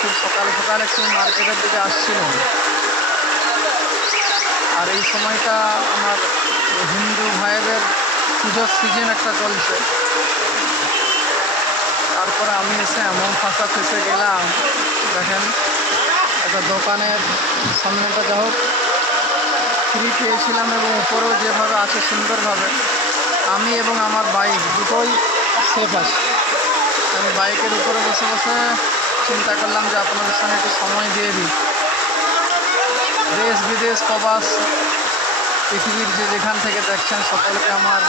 খুব সকাল সকাল একটু মার্কেটের দিকে আসছিলাম। আর এই সময়টা আমার হিন্দু ভাইদের পুজোর সিজন একটা চলছে। তারপরে আমি এসে এমন ফাঁকা ফেসে গেলাম, দেখেন একটা দোকানের সামনেটা যা হোক ফ্রি পেয়েছিলাম এবং উপরেও যেভাবে আছে সুন্দরভাবে, আমি এবং আমার বাইক দুটোই সেফ আছে। আমি বাইকের উপরে বসে বসে চিন্তা করলাম যে আপনাদের সঙ্গে একটু সময় দিয়ে দিই। দেশ বিদেশ প্রবাস পৃথিবীর যে যেখান থেকে দেখছেন সকলকে আমার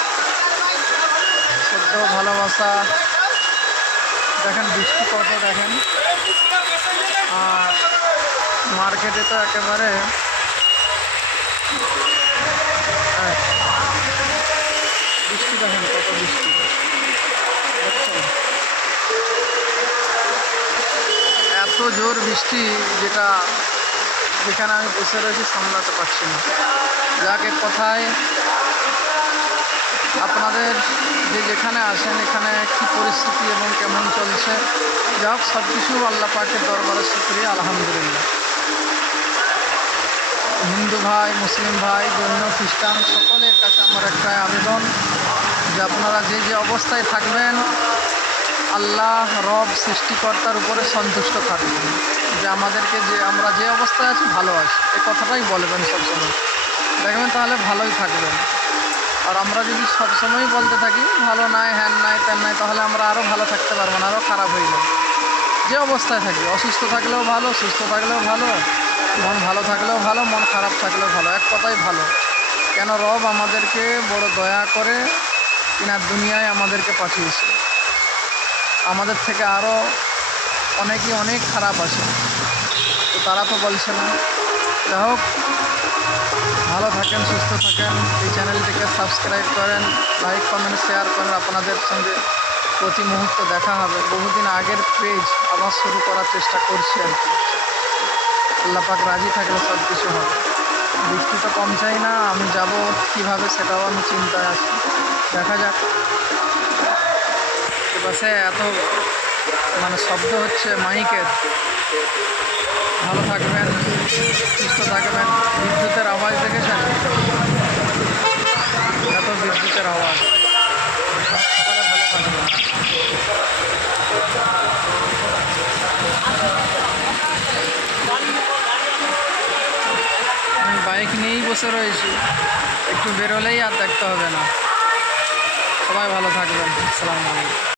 শ্রদ্ধা ভালোবাসা। দেখেন বৃষ্টি কত, দেখেন। আর মার্কেটে তো একেবারে বৃষ্টি, দেখেন কত বৃষ্টি, এত জোর বৃষ্টি যেখানে আমি বসে রয়েছি সামলাতে পারছি না। যাকে কথায় আপনাদের যেখানে আসেন এখানে কী পরিস্থিতি এবং কেমন চলছে, যাক সব কিছু আল্লাহ পাকের দরবারে শুকরিয়া, আলহামদুলিল্লাহ। হিন্দু ভাই, মুসলিম ভাই, জৈন, খ্রিস্টান সকলের কাছে আমার একটাই আবেদন যে আপনারা যে অবস্থায় থাকবেন আল্লাহ রব সৃষ্টিকর্তার উপরে সন্তুষ্ট থাকবেন, যে আমাদেরকে আমরা যে অবস্থায় আছি ভালো আছি, এই কথাটাই বলবেন সবসময়, দেখবেন তাহলে ভালোই থাকবেন। আর আমরা যদি সবসময়ই বলতে থাকি ভালো নাই, হ্যান নাই, ত্যান নাই, তাহলে আমরা আরও ভালো থাকতে পারবো না, আরও খারাপ হয়ে যাবে। যে অবস্থায় থাকি, অসুস্থ থাকলেও ভালো, সুস্থ থাকলেও ভালো, মন ভালো থাকলেও ভালো, মন খারাপ থাকলেও ভালো, এক কথাই ভালো। কেন রব আমাদেরকে বড় দয়া করে কিনা দুনিয়ায় আমাদেরকে পাঠিয়েছে। আমাদের থেকে আরও অনেকেই অনেক খারাপ আছে, তো তারা তো বলছে না। যাই হোক, ভালো থাকেন, সুস্থ থাকেন, এই চ্যানেলটিকে সাবস্ক্রাইব করেন, লাইক কমেন্ট শেয়ার করেন। আপনাদের সঙ্গে প্রতি মুহূর্ত দেখা হবে। বহুদিন আগের পেজ আবার শুরু করার চেষ্টা করছি আর কি। আল্লাহ পাক রাজি থাকলে সব কিছু হবে। বৃষ্টি তো কম চাই না, আমি যাব কিভাবে সেটাও আমি চিন্তায় আছি, দেখা যাক। এপাশে এত শব্দ হচ্ছে মাইকের। ভালো থাকবেন, সুস্থ থাকবেন। বিদ্যুতের আওয়াজ দেখেছেন, এত বিদ্যুতের আওয়াজ। ভালো থাকবেন। আমি বাইক নিয়েই বসে রয়েছি, একটু বেরোলেই আর দেখতে হবে না। সবাই ভালো থাকবেন। আসসালামু আলাইকুম।